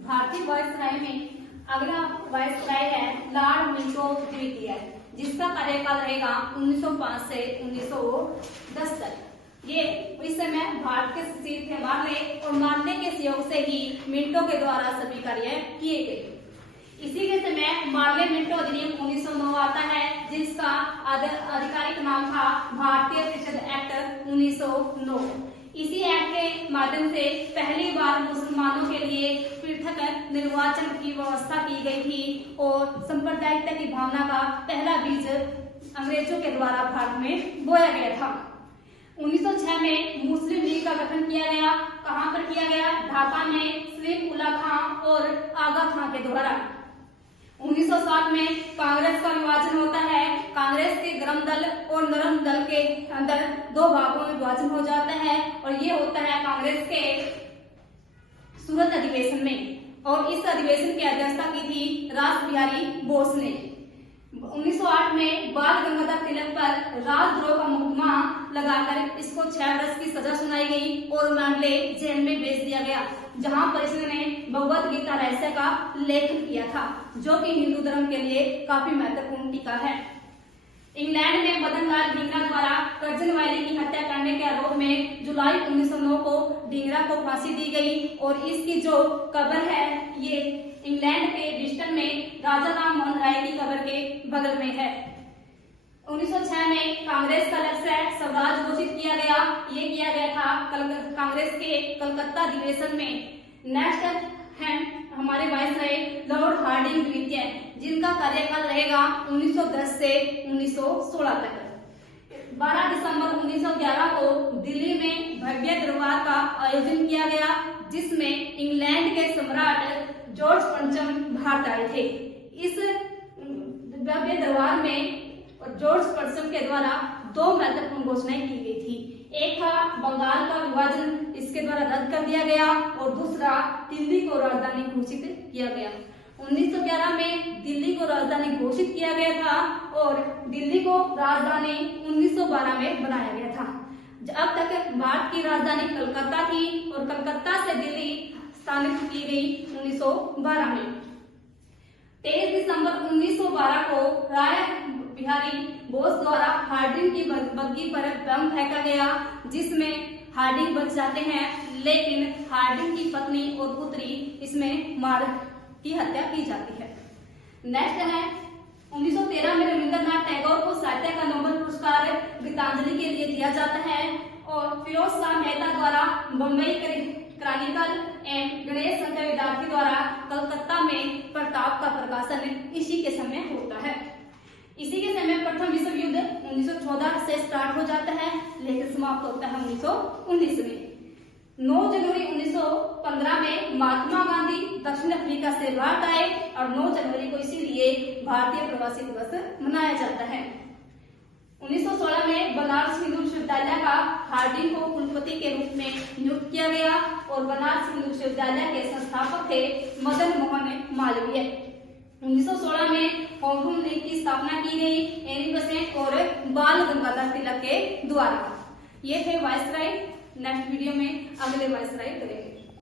भारतीय वायसराय में अगला वायसराय है लॉर्ड मिंटो द्वितीय, जिसका कार्यकाल रहेगा 1905 से 1910 तक। ये इस समय भारत के शीर्ष थे मार्ले, और मार्ले के सहयोग से ही मिंटो के द्वारा सभी कार्य किए गए। इसी के समय मार्ले मिंटो अधिनियम 1909 आता है, जिसका आधिकारिक नाम था भारतीय परिषद एक्ट 1909। इसी एक्ट के माध्यम से पहली बार मुसलमानों के लिए पृथक निर्वाचन की व्यवस्था की गई थी, और सांप्रदायिकता की भावना का पहला बीज अंग्रेजों के द्वारा भारत में बोया गया था। 1906 में मुस्लिम लीग का गठन किया गया। कहां पर किया गया? ढाका में सलीम उल्लाह खां और आगा खां के द्वारा। 1907 में कांग्रेस का विभाजन होता है। कांग्रेस के गर्म दल और नरम दल के अंदर दो भागों में विभाजन हो जाता है, और ये होता है कांग्रेस के सूरत अधिवेशन में, और इस अधिवेशन की अध्यक्षता की थी रास बिहारी बोस ने। 1908 में बाल गंगाधर तिलक पर राजद्रोह का मुकदमा लगाकर इसको 6 वर्ष की सजा सुनाई गई और मांडले जेल में भेज दिया गया, जहां पर इसने भगवत गीता रहस्य का लेखन किया था, जो कि हिंदू धर्म के लिए काफी महत्वपूर्ण टीका है। इंग्लैंड में मदन लाल ढींगरा द्वारा करजन वायली की हत्या करने के आरोप में जुलाई 1909 को ढींगरा को फांसी दी गई, और इसकी जो कब्र है ये इंग्लैंड के ब्रिस्टल में राजा राम मोहन राय की कब्र के बगल में है। 1906 में कांग्रेस का लक्ष्य स्वराज घोषित किया गया। ये किया गया था कांग्रेस के कलकत्ता अधिवेशन में। नेक्स्ट है हमारे वायसराय लॉर्ड हार्डिंग द्वितीय, जिनका कार्यकाल रहेगा 1910 से 1916 तक। 12 दिसंबर 1911 को दिल्ली में भव्य दरबार का आयोजन किया गया, जिसमें इंग्लैंड के सम्राट जॉर्ज पंचम भारत आए थे। इस भव्य दरबार में जॉर्ज पंचम के द्वारा 2 महत्वपूर्ण घोषणाएं की गई थी। एक था बंगाल का विभाजन इसके द्वारा रद्द कर दिया गया, और दूसरा दिल्ली को राजधानी घोषित किया गया। 1911 में दिल्ली को राजधानी घोषित किया गया था, और दिल्ली को राजधानी 1912 में बनाया गया था। अब तक भारत की राजधानी कलकत्ता थी, और कलकत्ता से दिल्ली स्थानांतरित की गई 1912 में। 23 दिसंबर 1912 को राय बिहारी बोस द्वारा हार्डिंग की बग्गी पर बम फेंका गया, जिसमें हार्डिंग बच जाते हैं, लेकिन हार्डिंग की पत्नी और पुत्री इसमें मार की हत्या की जाती है। नेक्स्ट है 1913 में रविंद्रनाथ टैगोर को साहित्य का नोबेल पुरस्कार गीतांजलि के लिए दिया जाता है, और फिरोज शाह मेहता द्वारा बम्बई क्रॉनिकल एवं गणेश शंकर विद्यार्थी द्वारा कलकत्ता में प्रताप का प्रकाशन इसी के समय होता है। इसी के समय प्रथम विश्व युद्ध 1914 से स्टार्ट हो जाता है, लेकिन समाप्त होता है 1919 में। 9 जनवरी 1915 में महात्मा गांधी दक्षिण अफ्रीका से भारत आए, और 9 जनवरी को इसीलिए भारतीय प्रवासी दिवस मनाया जाता है। 1916 में बनारस हिंदू विश्वविद्यालय का हार्डिंग को कुलपति के रूप में नियुक्त किया गया, और बनारस हिंदू विश्वविद्यालय के संस्थापक थे मदन मोहन मालवीय। 1916 में होम लीग की स्थापना की गई एनी बेसेंट और बाल गंगाधर तिलक के द्वारा। ये थे वायसराय। नेक्स्ट वीडियो में अगले वायसराय करेंगे।